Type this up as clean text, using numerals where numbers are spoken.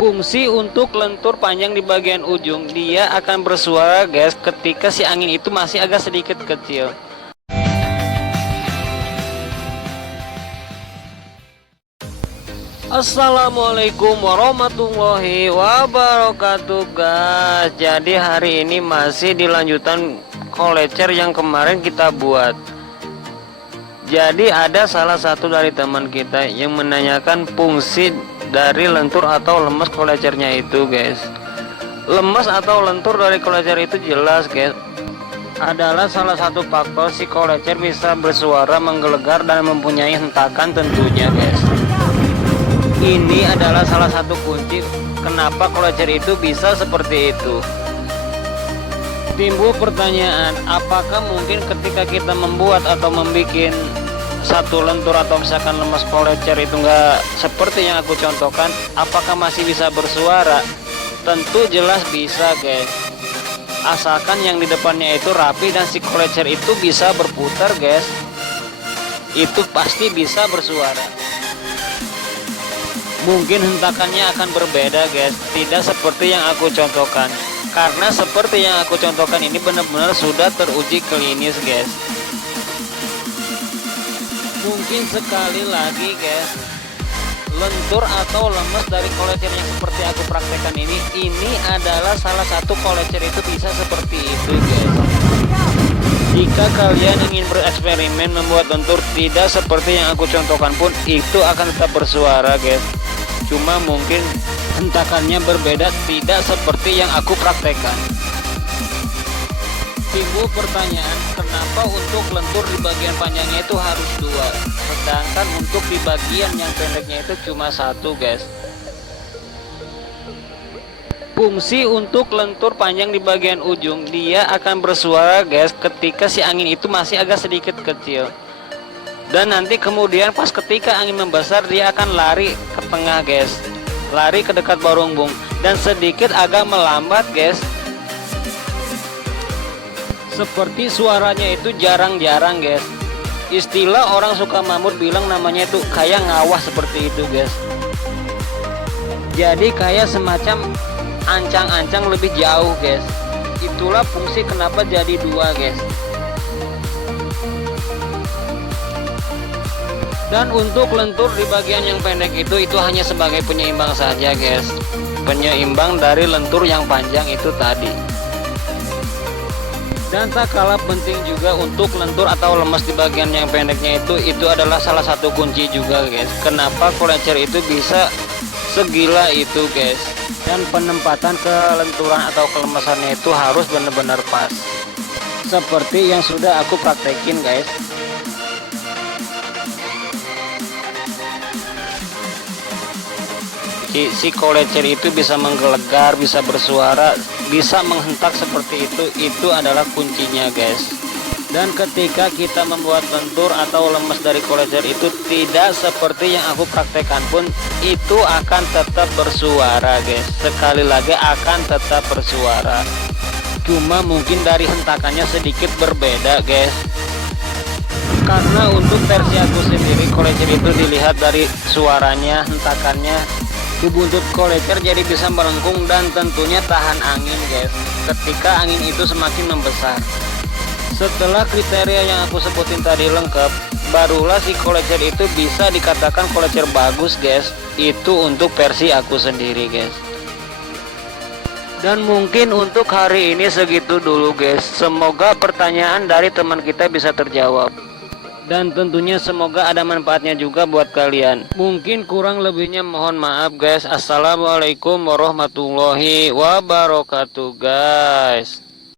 Fungsi untuk lentur panjang di bagian ujung, dia akan bersuara guys ketika si angin itu masih agak sedikit kecil. Assalamualaikum warahmatullahi wabarakatuh guys. Jadi hari ini masih dilanjutan kolecer yang kemarin kita buat. Jadi ada salah satu dari teman kita yang menanyakan fungsi dari lentur atau lemes kolecernya itu guys. Lemes atau lentur dari kolecer itu jelas guys adalah salah satu faktor si kolecer bisa bersuara menggelegar dan mempunyai hentakan tentunya guys. Ini adalah salah satu kunci kenapa kolecer itu bisa seperti itu. Timbul pertanyaan, apakah mungkin ketika kita membuat atau membuat satu lentur atau misalkan lemes kolecer itu enggak seperti yang aku contohkan, apakah masih bisa bersuara? Tentu jelas bisa guys, asalkan yang di depannya itu rapi dan si kolecer itu bisa berputar guys, itu pasti bisa bersuara. Mungkin hentakannya akan berbeda guys, tidak seperti yang aku contohkan, karena seperti yang aku contohkan ini benar-benar sudah teruji klinis guys. Mungkin sekali lagi guys, lentur atau lemes dari kolecer yang seperti aku praktekkan ini adalah salah satu kolecer itu bisa seperti itu guys. Jika kalian ingin bereksperimen membuat lentur tidak seperti yang aku contohkan pun, itu akan tetap bersuara guys, cuma mungkin hentakannya berbeda, tidak seperti yang aku praktekkan. Timbul pertanyaan, kenapa untuk lentur di bagian panjangnya itu harus dua, sedangkan untuk di bagian yang pendeknya itu cuma satu guys. Fungsi untuk lentur panjang di bagian ujung, dia akan bersuara guys ketika si angin itu masih agak sedikit kecil. Dan nanti kemudian pas ketika angin membesar, dia akan lari ke tengah guys, lari ke dekat barumbung dan sedikit agak melambat guys. Seperti suaranya itu jarang-jarang guys. Istilah orang suka mamut bilang namanya itu kayak ngawah seperti itu guys. Jadi kayak semacam ancang-ancang lebih jauh guys. Itulah fungsi kenapa jadi dua guys. Dan untuk lentur di bagian yang pendek itu hanya sebagai penyeimbang saja guys, penyeimbang dari lentur yang panjang itu tadi. Dan tak kalah penting juga untuk lentur atau lemes di bagian yang pendeknya itu adalah salah satu kunci juga guys, kenapa kolecer itu bisa segila itu guys. Dan penempatan kelenturan atau kelemesannya itu harus benar-benar pas, seperti yang sudah aku praktekin guys. Si kolecer itu bisa menggelegar, bisa bersuara, bisa menghentak seperti itu adalah kuncinya guys. Dan ketika kita membuat lentur atau lemes dari kolecer itu tidak seperti yang aku praktekkan pun, itu akan tetap bersuara guys. Sekali lagi akan tetap bersuara, cuma mungkin dari hentakannya sedikit berbeda guys. Karena untuk versi aku sendiri, kolecer itu dilihat dari suaranya, hentakannya. Buntut kolecer jadi bisa melengkung dan tentunya tahan angin guys ketika angin itu semakin membesar. Setelah kriteria yang aku sebutin tadi lengkap, barulah si kolecer itu bisa dikatakan kolecer bagus guys. Itu untuk versi aku sendiri guys. Dan mungkin untuk hari ini segitu dulu guys. Semoga pertanyaan dari teman kita bisa terjawab, dan tentunya semoga ada manfaatnya juga buat kalian. Mungkin kurang lebihnya mohon maaf guys. Assalamualaikum warahmatullahi wabarakatuh guys.